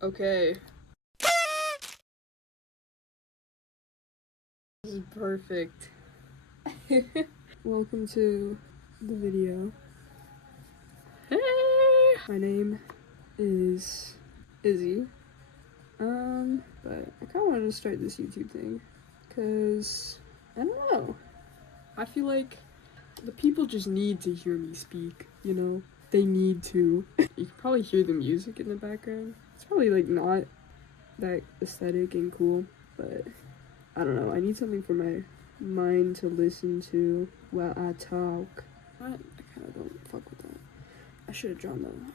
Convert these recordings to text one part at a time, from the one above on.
Okay. This is perfect. Welcome to the video. Hey! My name is Izzy. But I kind of wanted to start this YouTube thing because I don't know. I feel like the people just need to hear me speak, you know? They need to. You can probably hear the music in the background. It's probably like not that aesthetic and cool, but I don't know. I need something for my mind to listen to while I talk. I kind of don't fuck with that. I should have drawn them.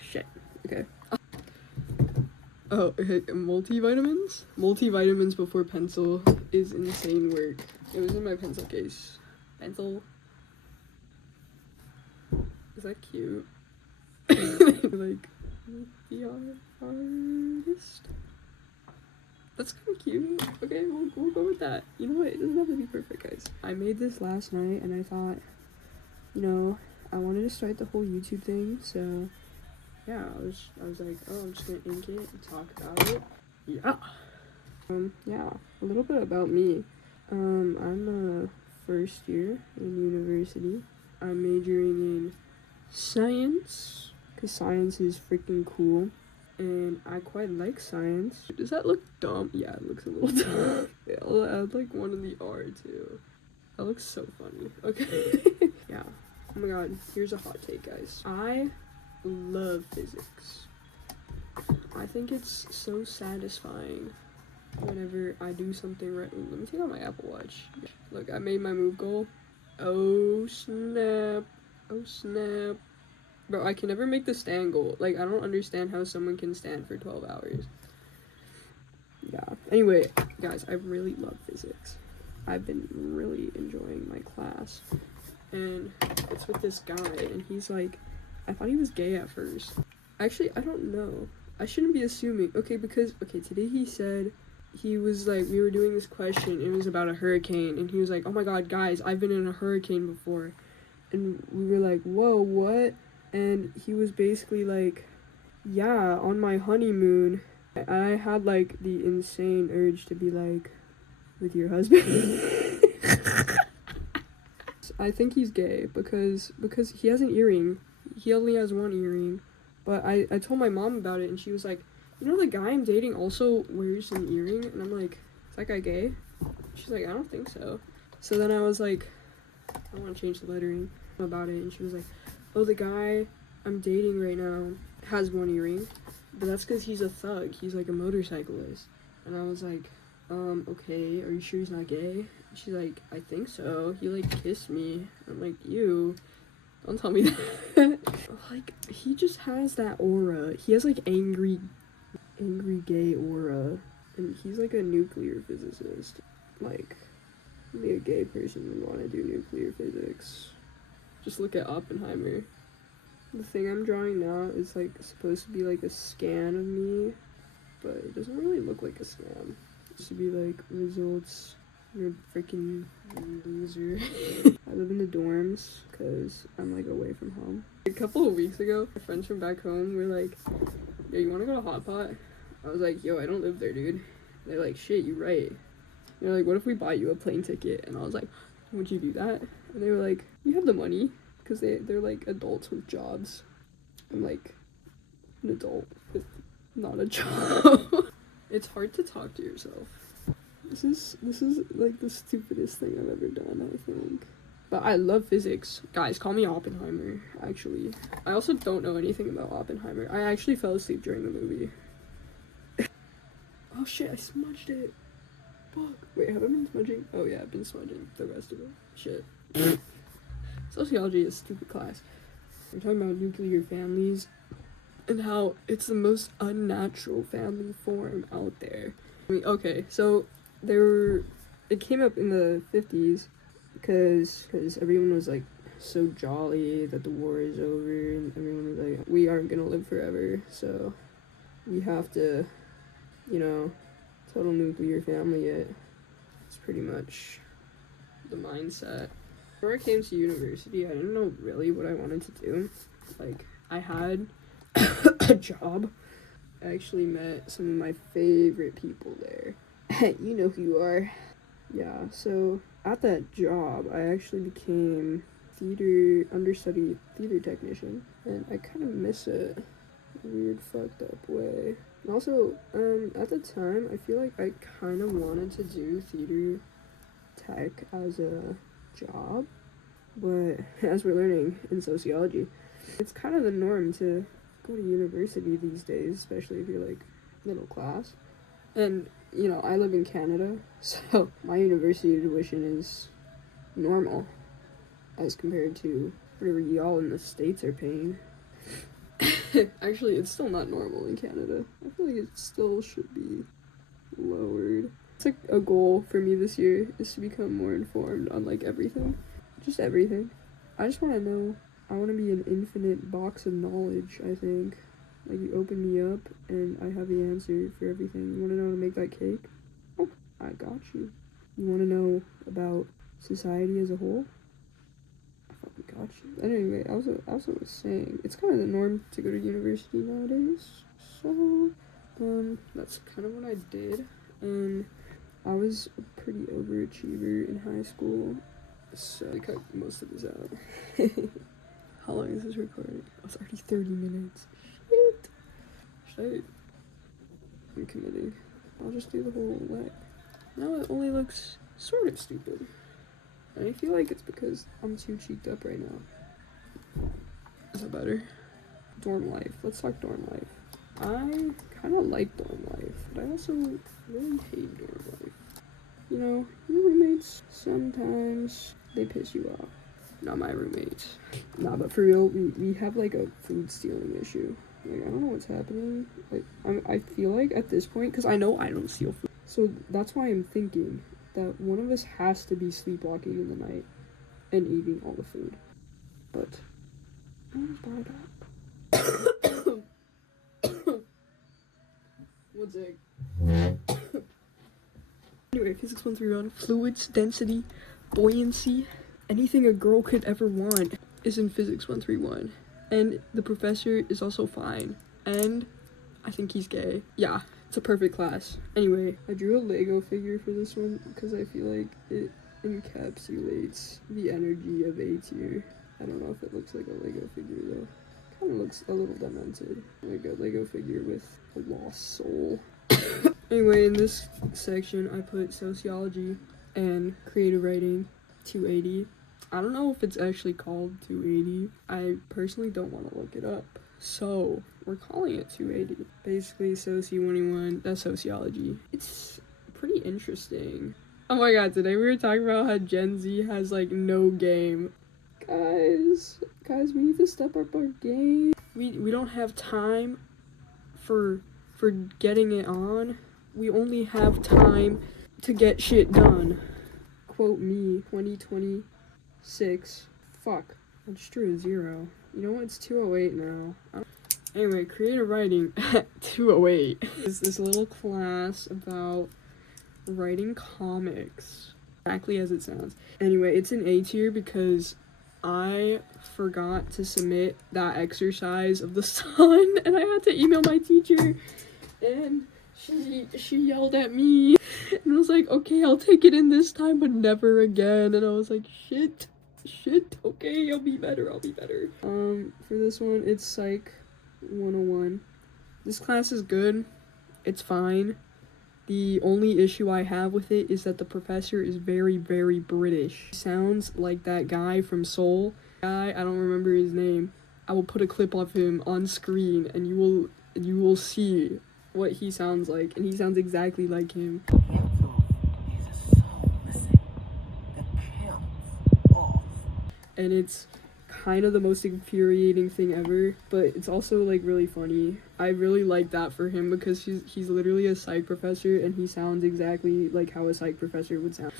Shit. Okay. Oh, okay. Multivitamins? Multivitamins before pencil is insane work. It was in my pencil case. Pencil. Is that cute? Like, the artist? That's kind of cute. Okay, we'll go with that. You know what? It doesn't have to be perfect, guys. I made this last night, and I thought, you know, I wanted to start the whole YouTube thing, so yeah, I was like, oh, I'm just gonna ink it and talk about it. Yeah. Yeah, a little bit about me. I'm a first year in university. I'm majoring in science, because science is freaking cool. And I quite like science. Does that look dumb? Yeah, it looks a little dumb. Yeah, I'll add like one in the R too. That looks so funny. Okay. Yeah. Oh my god, here's a hot take, guys. I love physics. I think it's so satisfying whenever I do something right. Ooh, let me take out my Apple Watch. Look, I made my move goal. Oh snap. Oh snap. Bro, I can never make the stand goal. Like, I don't understand how someone can stand for 12 hours. Yeah. Anyway, guys, I really love physics. I've been really enjoying my class. And it's with this guy, and he's like, I thought he was gay at first. Actually, I don't know. I shouldn't be assuming. Okay, because, today he said, he was like, we were doing this question, it was about a hurricane, and he was like, oh my god, guys, I've been in a hurricane before. And we were like, whoa, what? And he was basically like, yeah, on my honeymoon, I had like the insane urge to be like, with your husband. I think he's gay because he has an earring. He only has one earring. But I told my mom about it, and she was like, you know, the guy I'm dating also wears an earring? And I'm like, is that guy gay? She's like, I don't think so. So then I was like, I want to change the lettering about it, and she was like, oh, the guy I'm dating right now has one earring, but that's because he's a thug. He's like a motorcyclist. And I was like, okay, are you sure he's not gay? She's like, I think so. He like kissed me. I'm like, ew, don't tell me that. Like, he just has that aura. He has like angry gay aura, and he's like a nuclear physicist. Like, only a gay person would want to do nuclear physics. Just look at Oppenheimer. The thing I'm drawing now is like supposed to be like a scan of me, but it doesn't really look like a scan. It should be like results. You're a freaking loser. I live in the dorms because I'm like away from home. A couple of weeks ago, my friends from back home were like, yo, you want to go to Hotpot? I was like, yo, I don't live there, dude. They're like, shit, you're right. They're like, what if we buy you a plane ticket? And I was like, would you do that? And they were like, you have the money, because they're like adults with jobs. I'm like an adult with not a job. It's hard to talk to yourself. This is like the stupidest thing I've ever done, I think. But I love physics. Guys, call me Oppenheimer, actually. I also don't know anything about Oppenheimer. I actually fell asleep during the movie. Oh shit, I smudged it. Fuck. Wait, have I been smudging? Oh yeah, I've been smudging the rest of it. Shit. Sociology is a stupid class. We're talking about nuclear families and how it's the most unnatural family form out there. I mean, okay, so it came up in the 50s because everyone was like so jolly that the war is over, and everyone was like, we aren't gonna live forever, so we have to, you know, total nuclear family it. It's pretty much the mindset. Before I came to university, I didn't know really what I wanted to do. Like, I had a job, actually met some of my favorite people there. You know who you are. Yeah, so at that job, I actually became understudy theater technician, and I kind of miss it in a weird, fucked up way. And also, at the time, I feel like I kind of wanted to do theater tech as a job, but as we're learning in sociology, it's kind of the norm to go to university these days, especially if you're like middle class. And you know, I live in Canada, so my university tuition is normal as compared to whatever y'all in the States are paying. Actually, it's still not normal in Canada. I feel like it still should be lowered. It's like a goal for me this year is to become more informed on like everything. Just everything. I just want to know. I want to be an infinite box of knowledge, I think. Like, you open me up and I have the answer for everything. You want to know how to make that cake? Oh, I got you. You want to know about society as a whole? I fucking got you. Anyway, I was saying, it's kind of the norm to go to university nowadays. So, that's kind of what I did. And I was a pretty overachiever in high school. So I cut most of this out. How long is this recording? Oh, it's already 30 minutes. Shit. I'm committing. I'll just do the whole leg. Now it only looks sort of stupid. And I feel like it's because I'm too cheeked up right now. Is that better? Dorm life. Let's talk dorm life. I kind of like dorm life, but I also really hate dorm life. You know, your roommates, sometimes they piss you off. Not my roommates. Nah, but for real, we have like a food stealing issue. Like, I don't know what's happening. Like, I feel like at this point, because I know I don't steal food. So that's why I'm thinking that one of us has to be sleepwalking in the night and eating all the food. But I almost brought it up. What's it? Anyway, physics 131, fluids, density, buoyancy, anything a girl could ever want is in physics 131. And the professor is also fine. And I think he's gay. Yeah, it's a perfect class. Anyway, I drew a Lego figure for this one because I feel like it encapsulates the energy of A tier. I don't know if it looks like a Lego figure though. Kind of looks a little demented. Like a Lego figure with a lost soul. Anyway, in this section, I put sociology and creative writing 280. I don't know if it's actually called 280. I personally don't want to look it up. So, we're calling it 280. Basically, Soci 101, that's sociology. It's pretty interesting. Oh my god, today we were talking about how Gen Z has, like, no game. Guys, we need to step up our game. We don't have time for getting it on. We only have time to get shit done. Quote me, 2026. Fuck, I just drew a 0. You know what, it's 208 now. Anyway, creative writing, 208. Is this little class about writing comics. Exactly as it sounds. Anyway, it's an A tier because I forgot to submit that exercise of the sun, and I had to email my teacher, and she yelled at me, and was like, okay, I'll take it in this time, but never again. And I was like, shit, okay, I'll be better. For this one, it's Psych 101. This class is good. It's fine. The only issue I have with it is that the professor is very, very British. He sounds like that guy from Soul. I don't remember his name. I will put a clip of him on screen, and you will see what he sounds like, and he sounds exactly like him. And it's kind of the most infuriating thing ever, but it's also like really funny. I really like that for him because he's literally a psych professor, and he sounds exactly like how a psych professor would sound.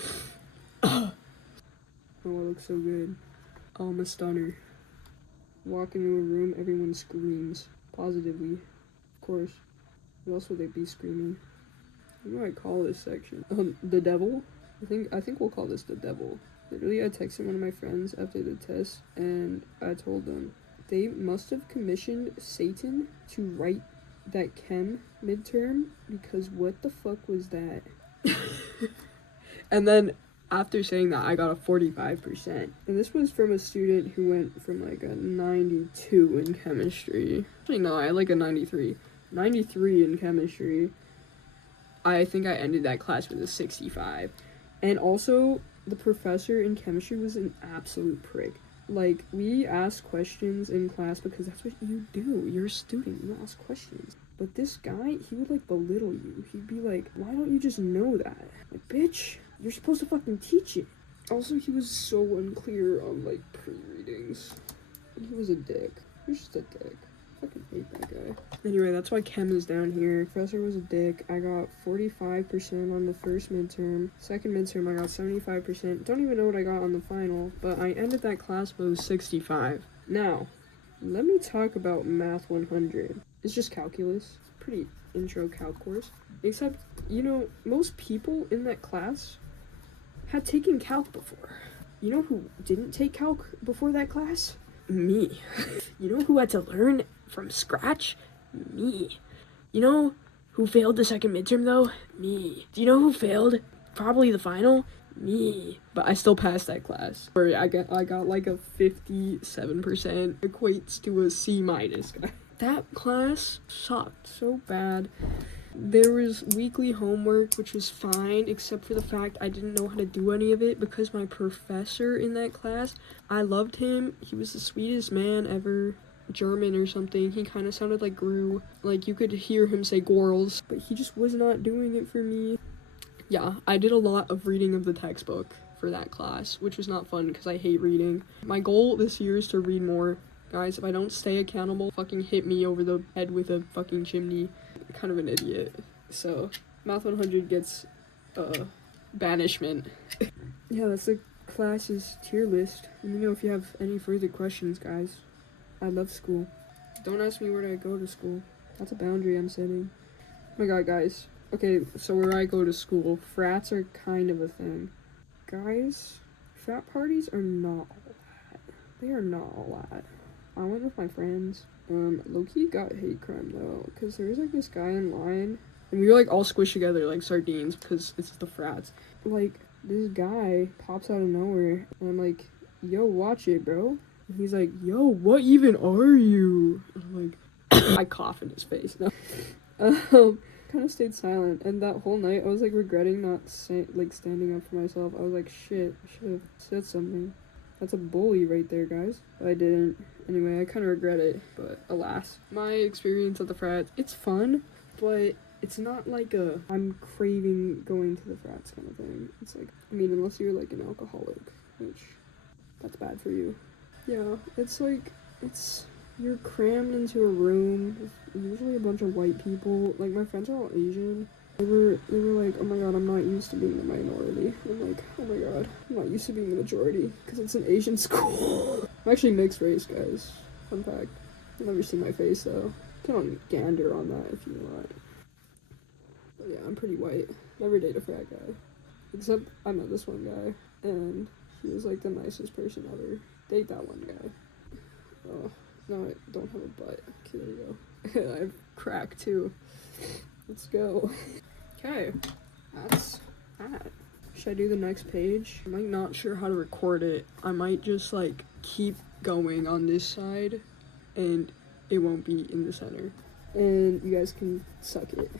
Oh, I look so good. Oh, I'm a stunner. Walk into a room, everyone screams positively, of course. What else would they be screaming? What do I call this section? The devil? I think we'll call this the devil. Literally, I texted one of my friends after the test, and I told them they must have commissioned Satan to write that chem midterm because what the fuck was that? And then after saying that, I got a 45%. And this was from a student who went from like a 92 in chemistry. Actually, no, I had like a 93. 93 in chemistry. I think I ended that class with a 65. And also, the professor in chemistry was an absolute prick. Like, we asked questions in class because that's what you do. You're a student, you ask questions. But this guy, he would like belittle you. He'd be like, why don't you just know that? Like, bitch, you're supposed to fucking teach it. Also, he was so unclear on like pre-readings. He was a dick. He was just a dick. I fucking hate that guy. Anyway, that's why chem is down here. Professor was a dick. I got 45% on the first midterm. Second midterm, I got 75%. Don't even know what I got on the final, but I ended that class with 65. Now, let me talk about Math 100. It's just calculus. Pretty intro calc course. Except, you know, most people in that class had taken calc before. You know who didn't take calc before that class? Me. You know who had to learn from scratch? Me. You know who failed the second midterm though? Me. Do you know who failed probably the final? Me. But I still passed that class. Or I got like a 57%, equates to a C minus. That class sucked so bad. There was weekly homework, which was fine, except for the fact I didn't know how to do any of it because my professor in that class, I loved him. He was the sweetest man ever. German or something. He kind of sounded like Gru. Like, you could hear him say Gorls, but he just was not doing it for me. Yeah, I did a lot of reading of the textbook for that class, which was not fun because I hate reading. My goal this year is to read more. Guys, if I don't stay accountable, fucking hit me over the head with a fucking chimney. I'm kind of an idiot. So, Math 100 gets, banishment. Yeah, that's the class's tier list. Let me know if you have any further questions, guys. I love school. Don't ask me where I go to school. That's a boundary I'm setting. Oh my god, guys. Okay, so where I go to school, frats are kind of a thing. Guys, frat parties are not all that. They are not all that. I went with my friends. Low-key got hate crime though, because there was like this guy in line, and we were like all squished together like sardines because it's the frats. Like, this guy pops out of nowhere, and I'm like, yo, watch it, bro. And he's like, yo, what even are you? And I'm like, I cough in his face. No. Kind of stayed silent, and that whole night I was like regretting not standing up for myself. I was like, shit, I should have said something. That's a bully right there, guys. But I didn't. Anyway, I kind of regret it, but alas. My experience at the frat, it's fun, but it's not like a I'm craving going to the frats kind of thing. It's like, I mean, unless you're like an alcoholic, which that's bad for you. Yeah, it's like, you're crammed into a room with usually a bunch of white people. Like, my friends are all Asian. They were like, oh my god, I'm not used to being the minority. I'm like, oh my god, I'm not used to being the majority, because it's an Asian school. I'm actually mixed race, guys. Fun fact. You'll never see my face, though. You can gander on that if you want. But yeah, I'm pretty white. Never date a frat guy. Except I met this one guy, and he was like the nicest person ever. Date that one guy. Oh, no, I don't have a butt. Okay, there you go. I have crack, too. Let's go. Okay, that's that. Should I do the next page? I'm like not sure how to record it. I might just like keep going on this side and it won't be in the center. And you guys can suck it.